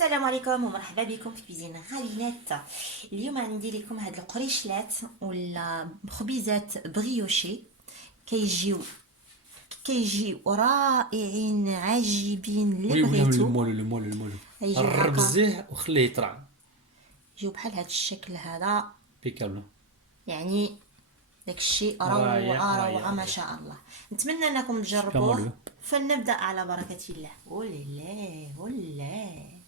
السلام عليكم ومرحبا بكم في كوزينة غالينات. اليوم غندير لكم هاد القريشلات ولا خبيزات بريوشي. كيجيو رائعين عاجبين اللي وي وي بغيتو. المولو يجيو قرب هكا، الزيه وخليه يطلع يجيو بحال هاد الشكل هذا، بيكابل. يعني داكشي رايع، روعة ما شاء الله. نتمنى انكم تجربوه. مولو. فلنبدا على بركة الله. ولا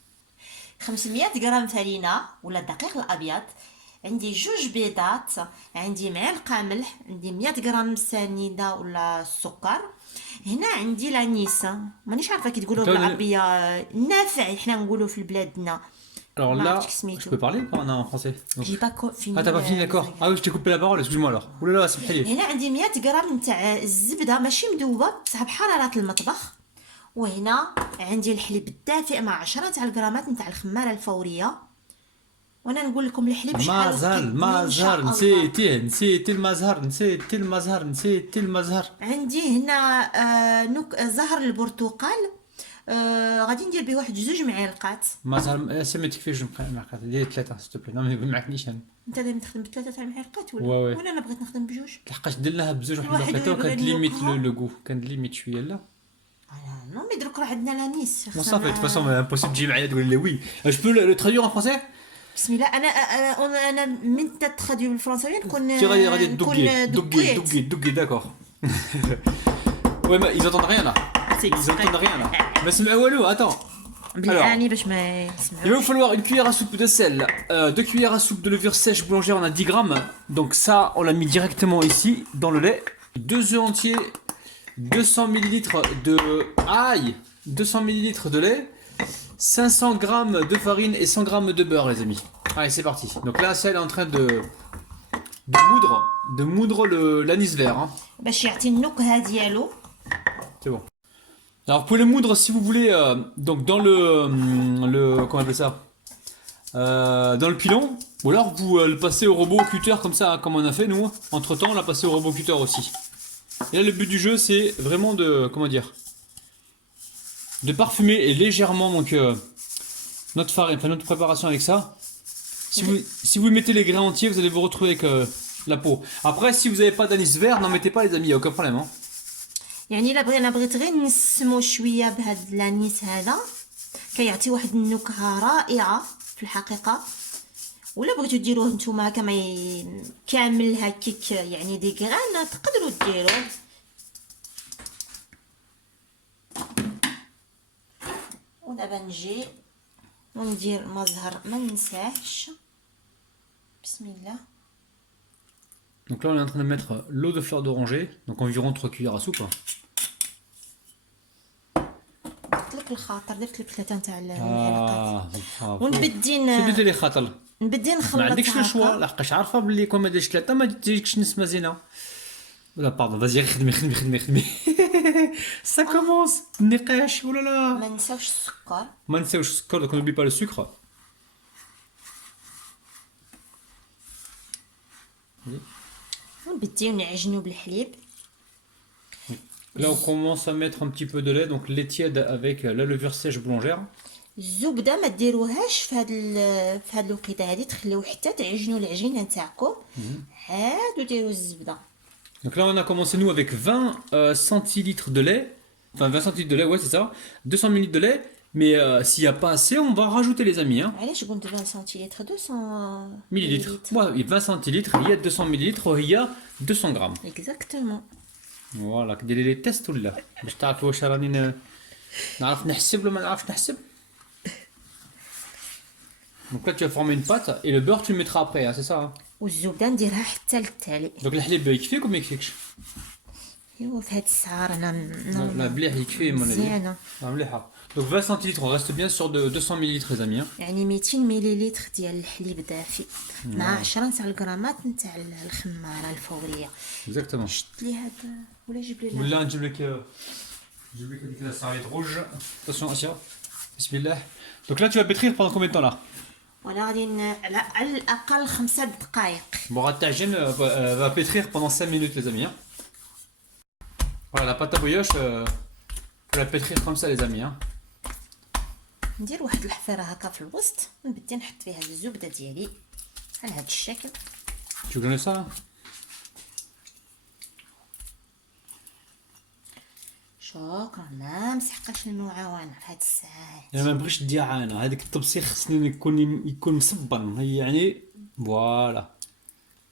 500 غرام فرينة ولا الدقيق الابيض، عندي جوج بيضات، عندي معلقه ملح، عندي 100 غرام سنيده ولا السكر. هنا عندي لانيس، مانيش عارفه كي تقولوا بالعربيه، نافع حنا نقولوا في بلادنا. Alors ما là, عرفتش je سميتو. peux parler ou pas? Non, en français. Donc- جي با فيني. Ah, t'as pas fini, d'accord. Ah oui, je t'ai coupé la parole, excuse-moi alors. Ouh là là, c'est pas هنا عندي 100 غرام نتاع الزبده ماشي مذوبه بصح بحراره المطبخ. وهنا عندي الحليب الدافئ مع 10 تاع الغرامات نتاع الخماره الفوريه. وانا نقول لكم الحليب شحال مازال نسيتي المزهر. عندي هنا زهر البرتقال، غادي ندير به واحد 2 معالق. مازال سمي تكفيش معلقات ديال 3 s'il te plaît. Non mais معكنيش انا. انت دايما تخدم ب3 تاع المعالق ولا؟ وي. وانا بغيت نخدم ب2. لحقاش درناها بزوج واحد وحده وقيته يبغي كانت ليميت يذوقها. لو غو كانت ليميت شويه لا. نو مي دروك راه عندنا لانيس. Bon ça fait de toute façon impossible تجي معايا تقول لي وي. Je peux le traduire en français? بسم الله. انا من تتخدم بالفرنساويه نكون Tu غادي دوغي d'accord. Ouais mais ils entendent rien là. Ils entendent rien là. ما سمعوا والو. Attends. بالعاني باش ما يسمعوش. Il va vous falloir une cuillère à soupe de sel, 2 cuillères à soupe de levure sèche boulangère, on a 10 grammes. Donc ça, on l'a mis directement ici, dans le lait. 2 œufs entiers, 200 ml de... Aïe 200 ml de lait, 500 grammes de farine et 100 grammes de beurre, les amis. Allez, c'est parti. Donc là, celle est en train de moudre l'anis vert. Hein. باش يعطي النكهه ديالو. C'est bon. Alors vous pouvez le moudre si vous voulez donc dans le comment on appelle ça dans le pilon, ou alors vous le passez au robot cutter comme ça, comme on a fait nous. Entre temps on l'a passé au robot cutter aussi. Et là le but du jeu c'est vraiment de comment dire de parfumer et légèrement donc notre farine, enfin notre préparation avec ça. Si vous mettez les grains entiers vous allez vous retrouver avec la peau. Après si vous n'avez pas d'anis vert n'en mettez pas les amis, il n'y a aucun problème hein. يعني الا بغيت غير نسمو شويه بهاد الانيس هذا كيعطي واحد النكهه رائعه في الحقيقه. ولا بغيتو ديروه نتوما كما كامل هكيك يعني دي غران تقدروا ديروه. ودابا نجي وندير مزهر ما ننساهش. بسم الله. Donc là on est en train de mettre l'eau de fleur d'oranger, donc environ 3 cuillères à soupe. درت لك الخاطر، درت لك 3 تاع المعلقات. ونبدي شديتي لي خاطر. نبدي نخلط. ما عندكش لو شوا لحقاش عارفه بلي كون ما ديرش 3 ما تجيكش نسمه زينه. ولا باردون فازي خدمي. Ça commence النقاش ولا لا. ما نساوش السكر. ما نساوش السكر دونك n'oublie pas le sucre. ونبديو نعجنو بالحليب. Là on commence à mettre un petit peu de lait, donc lait tiède avec la levure sèche boulangère. الزبده ما ديروهاش في هاد الوقيته هادي، تخليو حتى تعجنوا العجينه نتاعكم عاد وديروا الزبده. Donc là on a commencé nous avec 20 centilitres de lait, enfin 20 centilitres de lait, ouais c'est ça, 200 ml de lait, mais s'il n'y a pas assez on va rajouter les amis. Hein. علاش قلت 20 سنتيلتر؟ 200 millilitres. Ouais, 20 centilitres, il y a 200 millilitres, il y a 200 grammes. اكزاكتومون. Voilà, ديري لي تيست ولا باش تعرفوا واش راني نعرف نحسب ولا ما نعرفش نحسب. Donc là tu vas former une pâte et le beurre tu le mettras après, hein, c'est ça. Hein. والزبده نديرها حتى للتالي. Donc الحليب يكفيك ولا ما يكفيكش؟ ايوا في هاد الساعه رانا لا مليح يكفي من هذه. مزيانه. مليحه. Donc 20 centilitres, on reste bien sur de 200 millilitres les amis. Hein. يعني 200 مليلتر ديال الحليب دافئ مع 10 تاع الغرامات نتاع الخماره الفوريه. Exactement. شفت لي هاد ولا جيب لي ولا نجيب لك la serviette rouge. Attention Asia. Bismillah. Donc là tu vas pétrir pendant combien de temps là? ولا غادي على الاقل 5 دقائق. Bon, Ratagène va pétrir pendant 5 minutes les amis. Hein. Voilà la pâte à brioche, faut la pétrir comme ça les amis. Hein. ندير واحد الحفيره هكا في الوسط ونبدا نحط فيها الزبده ديالي على هذا الشكل. Tu connais ça là? شكرا. ما مسحقاش المعاونه في هاد الساعه. انا ما نبغيش الدياعه، انا هذاك الطبسيخ خصني يكون مصبن، هي يعني فوالا. ما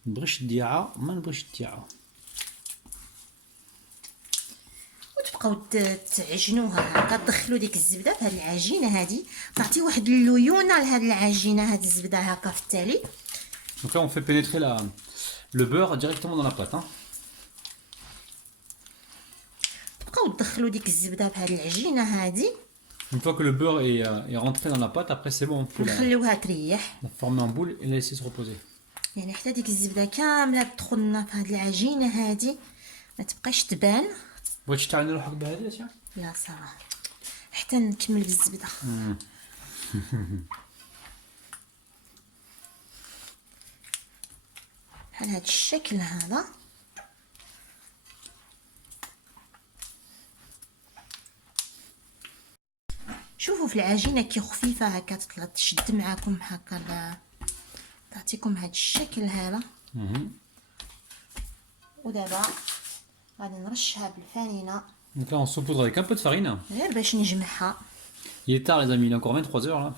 نبغيش الدياعه، ما نبغيش الدياعه. وتبقاو تعجنوها هكا، تدخلوا ديك الزبده في هاد العجينه هادي، تعطي واحد الليونه لهاد العجينه، هاد الزبده هكا في التالي. Donc là on fait pénétrer le beurre directement dans la pâte. Hein. تبقاو تدخلوا ديك الزبده في هاد العجينه هادي. Une fois que le beurre est rentré dans la pâte, après c'est bon, on peut نخليوها تريح. la former en boule et la laisser se reposer. يعني حتى ديك الزبده كامله تدخل لنا في هاد العجينه هادي، ما تبقاش تبان. بغيتي تعاون روحك بهذه يا؟ لا صراحه حتى نكمل بالزبده. بحال هاد الشكل هذا. شوفوا في العجينه كي خفيفه هكا تطلع تشد معاكم هكا، تعطيكم هاد الشكل هذا. ودابا غادي نرشها بالفانيله. Donc là on saupoudre avec un peu de farine. غير باش نجمعها. Il est tard les amis, il est encore 23 heures là.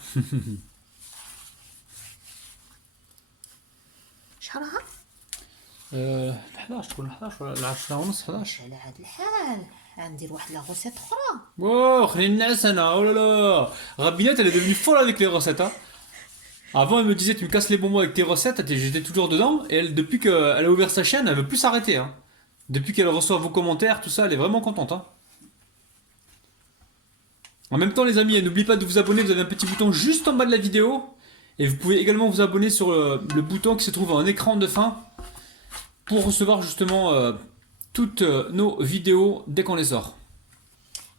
شحال راها؟ 11 تكون 11 ولا 10 ونص 11. على هاد الحال غندير واحد لا غوسيت اخرى. Oh, خليني نعس انا. Oh là là. Rabinette elle est devenue folle avec les recettes. Hein. Avant elle me disait tu me casses les bonbons avec tes recettes, j'étais toujours dedans. Et elle, depuis qu'elle a ouvert sa chaîne, elle veut plus s'arrêter. Hein. Depuis qu'elle reçoit vos commentaires, tout ça, elle est vraiment contente. Hein. En même temps les amis, n'oubliez pas de vous abonner, vous avez un petit bouton juste en bas de la vidéo. Et vous pouvez également vous abonner sur le bouton qui se trouve en écran de fin pour recevoir justement toutes nos vidéos dès qu'on les sort.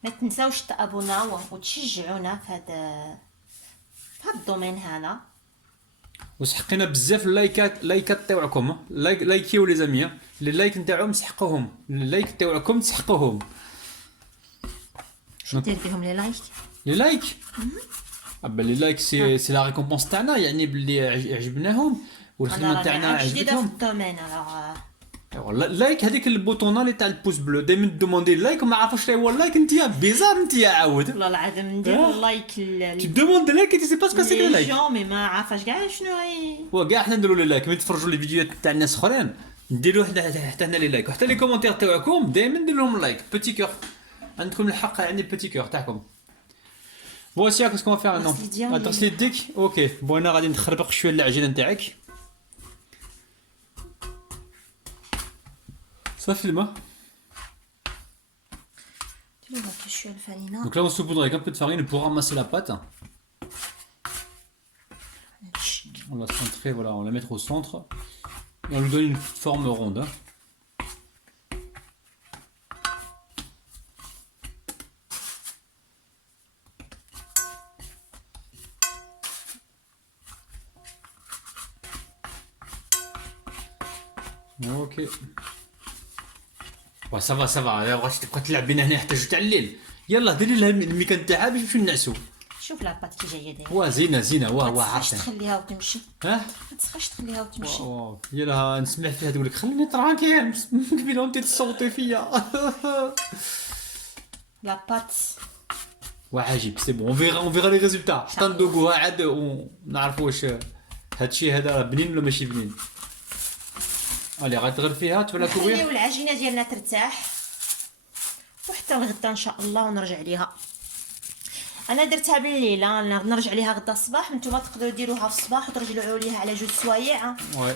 ما تنساوش تابوناو وتشجعونا في هذا الدومين هذا. وسحقينا بزاف اللايكات تاعكم. لايكيو لي زامي. لي لايك نتاعهم تسحقوهم، لي لايك تاعكم تسحقوهم. شنو دير فيهم لي لايك؟ لي لايك لي لايك سي لا ريكومبونس تاعنا، يعني باللي عجبناهم والخدمه تاعنا عجبتهم. عجبتهم. في الدومين اللايك هذيك البوطونه اللي تاع البوس بلو، دائما دوموندي اللايك وما عارفش شنو هو اللايك. انت بيزار انت عاود. والله العظيم ندير لايك Tu demandes des likes et tu sais pas ce que c'est que les likes. مي ما عارفاش كاع شنو هي. وكاع حنا نديروا لي لايك ملي تفرجوا لي فيديوهات تاع الناس اخرين، نديروا حتى هنا لي لايك، وحتى لي كومونتير تاعكم دائما ندير لهم لايك بيتي كور. عندكم الحق يعني البيتي كور تاعكم. بون سيا كاسكو فير نو غتغسلي يديك. اوكي بون انا غادي نخربق شويه العجينه نتاعك صافي الماء. شويه الفرينه. Donc là on saupoudre avec un peu de farine pour ramasser la pâte. On la centrer, voilà, on la mettre au centre et on lui donne une forme ronde. Hein. Ok. Ça va, ça va. بغيتي تبقى تلعب بينا هنا حتى 2 تاع الليل. يلا ديري لها الميكان تاعها باش نمشيو نعسو. شوف لاباط كي جايه دايره. واه زينه زينه واه ما عارفه. تسخاش تخليها وتمشي. ها؟ ما تسخاش تخليها وتمشي. يلا نسمع فيها تقول لك خليني ترانكيل قبيله وانت تصوتي فيا. لاباط وعجيب سي بون on verra les résultats. حتى ندوقوها عاد ونعرفوا واش هادشي هذا بنين ولا ماشي بنين. الي غتغرف فيها تبدا كوبير. نخليو العجينه ديالنا ترتاح وحتى الغدا ان شاء الله ونرجع ليها. انا درتها بالليله، نرجع ليها غدا الصباح. نتوما تقدروا ديروها في الصباح وترجعوا ليها على 2 سوايع. وي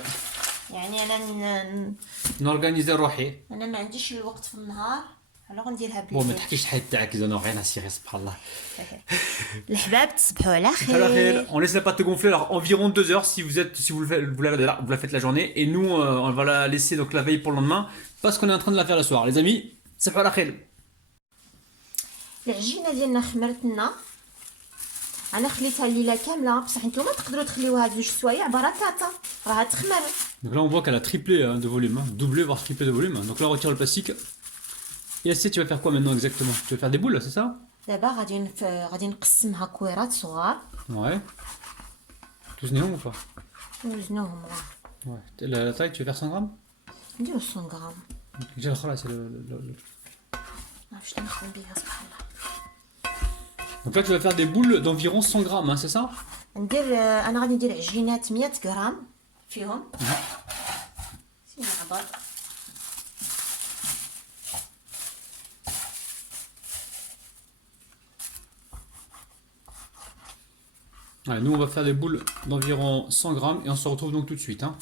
يعني انا نورغانيزي روحي. انا ما عنديش الوقت في النهار، على غنديرها بون ما بالليل. تحكيش الحيط تاعك اذا نو غير سيري سبحان الله. الحباب تصبحوا على Alors, خير. on laisse la pâte gonfler alors environ 2 heures si vous la faites la journée et nous on va la laisser donc la veille pour le lendemain parce qu'on est en train de la faire le soir les amis. صبحوا على خير. العجينه ديالنا خمرت لنا، انا خليتها الليله كامله، بصح نتوما تقدروا تخليوها 2 سوايع بركاته راها تخمر. Donc là on voit qu'elle a triplé de volume, hein, doublé voire triplé de volume. Donc là on retire le plastique. Et tu vas faire quoi maintenant exactement? Tu vas faire des boules, c'est ça? دابا غادي نقسمها كويرات صغار Ouais. Tous néons ou pas? ونوزنوهم راه Ouais. La taille, tu veux faire 100 grammes? نديرو 100 غرام. Déjà, là, c'est ما عرفتش نخدم بها سبحان الله. Donc là, tu vas faire des boules d'environ 100 grammes, hein, c'est ça? ندير انا غادي ندير عجينات 100 غرام فيهم سينا عبر. Allez, nous, on va faire des boules d'environ 100 grammes et on se retrouve donc tout de suite. Hein.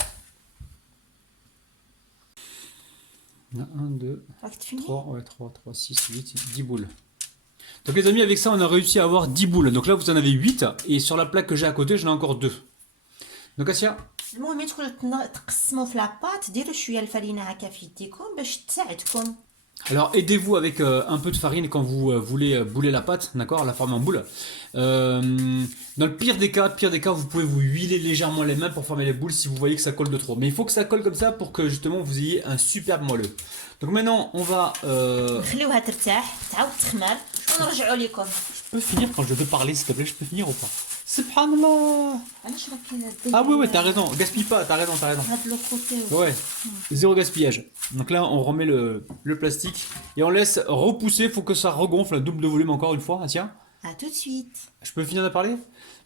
On a 1, 2, راك تفني 3, ouais, 3, 3, 6, 8, 10 boules. Donc les amis, avec ça, on a réussi à avoir 10 boules. Donc là, vous en avez 8 et sur la plaque que j'ai à côté, j'en ai encore 2. Donc Assia, المهم يدخلوا تقسموا في لاباط ديروا شويه الفرينه هكا في يديكم باش تساعدكم. alors aidez-vous avec un peu de farine quand vous voulez bouler la pâte, d'accord, la former en boule. Dans le pire des cas, vous pouvez vous huiler légèrement les mains pour former les boules si vous voyez que ça colle de trop. Mais il faut que ça colle comme ça pour que justement vous ayez un superbe moelleux. Donc maintenant, on va... نخليوها ترتاح تعاود تخمر ونرجعوا لكم. Je peux finir quand je veux parler, s'il te plaît, je peux finir ou pas? Subhanallah. علاش راك Ah oui, ouais, t'as raison, gaspille pas, t'as raison. هاد لو كوتي. Ouais, zéro gaspillage. Donc là, on remet le plastique et on laisse repousser, faut que ça regonfle, double de volume encore une fois, Assia. À tout de suite. Je peux finir de parler?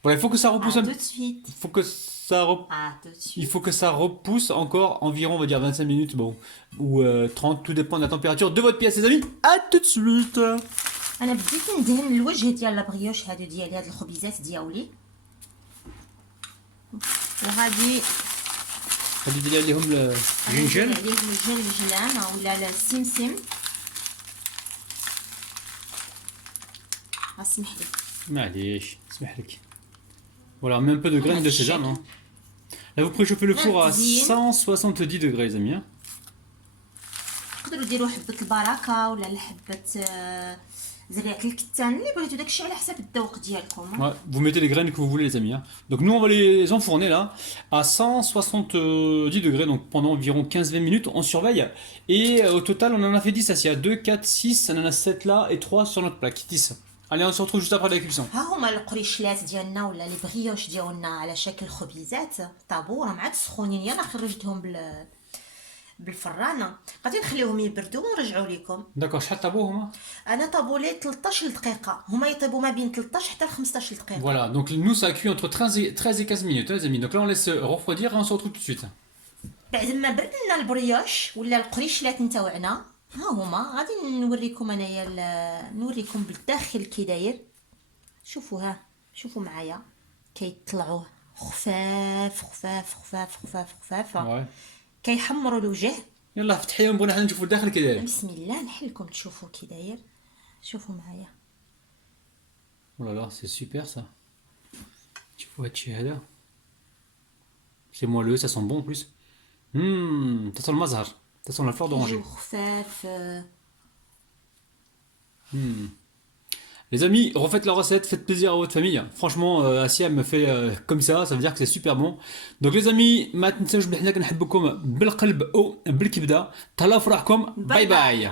Voilà, il faut que ça repousse À un tout de suite. faut que ça À tout de il suite. faut que ça repousse encore environ, on va dire 25 minutes, bon, ou 30, tout dépend de la température de votre pièce, les amis. À tout de suite. انا بديت ندهن الوجه ديال لابريوش هادو ديالي هاد الخبيزات دياولي وغادي غادي ديري عليهم الجنجل. ندير عليهم الجنجلان ولا السمسم. اسمح لي. معليش اسمح لك. Voilà, on met un peu de graines de sésame. Hein. Là, vous préchauffez le four à 170 degrés, les amis. Hein. تقدروا ديروا حبه البركه ولا حبه زريعه الكتان اللي بغيتو داكشي على حسب الذوق ديالكم. Ouais, vous mettez les graines que vous voulez, les amis. Hein. Donc nous, on va les enfourner là à 170 degrés, donc pendant environ 15-20 minutes. On surveille. Et au total, on en a fait 10 assis. 2, 4, 6, on en a 7 là et 3 sur notre plaque. 10. Allez, on se retrouve juste après la cuisson. ها هما القريشلات ديالنا ولا لي بريوش ديالنا على شكل خبيزات طابو راه معاد سخونين. يلا خرجتهم بالفران غادي نخليهم يبردوا ونرجعوا لكم. D'accord, شحال طابو هما؟ انا طابولي 13 دقيقه هما يطيبوا ما بين 13 حتى ل 15 دقيقه. Voilà, donc nous ça cuit entre 13 et 15 minutes, hein, les amis. Donc là on laisse refroidir et on se retrouve tout de suite. بعد ما بردنا البريوش ولا القريشلات نتاوعنا ها هما غادي نوريكم انايا نوريكم بالداخل كي داير. شوفوا ها شوفوا معايا كيطلعوا خفاف خفاف خفاف خفاف خفاف Ouais. كيحمروا الوجه. يلا فتحيهم بغينا حنا نشوفوا الداخل كي داير. بسم الله نحلكم تشوفوا كي داير. شوفوا معايا. Oh là là, c'est super ça. Tu vois, هادشي هذا. C'est moelleux, ça sent bon en plus. Ça sent le mazhar. Ça sent la fleur d'oranger. يجيو خفاف. Les amis, refaites la recette, faites plaisir à votre famille. Franchement, Assia me fait comme ça veut dire que c'est super bon. Donc les amis, ما تنساوش بلي حنا كنحبكم بالقلب او بالكبده. تهلاو في روحكم. باي باي.